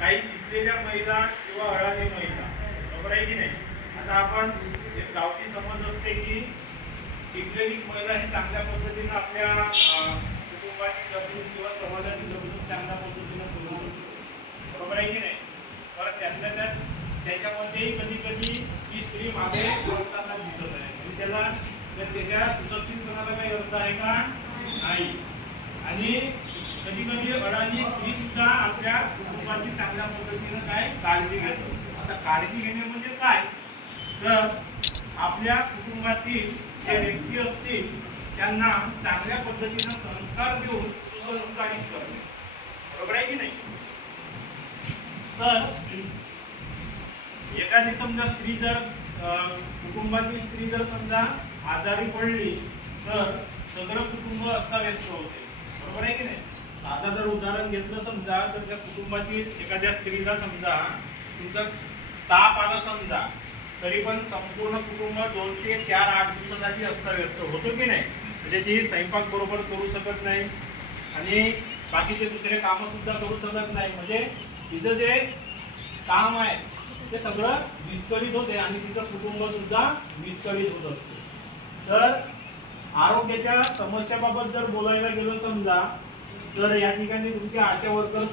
काही शिकलेल्या महिला किंवा अडाणी महिला, बरोबर आहे की नाही. आता आपण एक गावठी समज असते की शिकलेली महिला हे चांगल्या पद्धतीने आपल्या कुटुंबाची जपणूक किंवा समाजाची जपणूक चांगल्या पद्धतीने करू शकते, बरोबर आहे की नाही. तर त्यातल्या त्याच्यामध्येही कधी कधी ही स्त्री मागे पडताना दिसत आहे, म्हणजे त्याला त्याच्या सुरक्षितपणाला काही अर्थ आहे का नाही. आणि कधी कधी अडाणी स्त्री सुद्धा आपल्या कुटुंबाची चांगल्या पद्धतीने काय काळजी घेतो. आता काळजी घेणे म्हणजे काय, तर आपल्या कुटुंबातील जे व्यक्ती असतील त्यांना चांगल्या पद्धतीने संस्कार देऊन सुसंस्कारित करणे, बरोबर आहे की नाही. तर एखादी समजा स्त्री जर कुटुंबातील स्त्री जर समजा आजारी पडली तर सगळं कुटुंब अस्ताव्यस्त होते, बरोबर आहे की नाही. आता जर उदाहरण घेतलं समजा तर त्या कुटुंबातील एखाद्या स्त्रीला समजा तुमचा ताप आला समजा, तरी पण संपूर्ण कुटुंब 2 ते 4-8 दिवसासाठी अस्ताव्यस्त होतो की नाही. म्हणजे ती स्वयंपाक बरोबर करू शकत नाही आणि बाकीचे दुसरे कामं सुद्धा करू शकत नाही. म्हणजे तिचं जे काम आहे ते सगळं विस्कळीत होते आणि तिचं कुटुंब सुद्धा विस्कळीत होत असते. तर आरोग्याच्या समस्याबाबत जर बोलायला गेलो समजा, तर या ठिकाणी तुमचे आशा वर्कर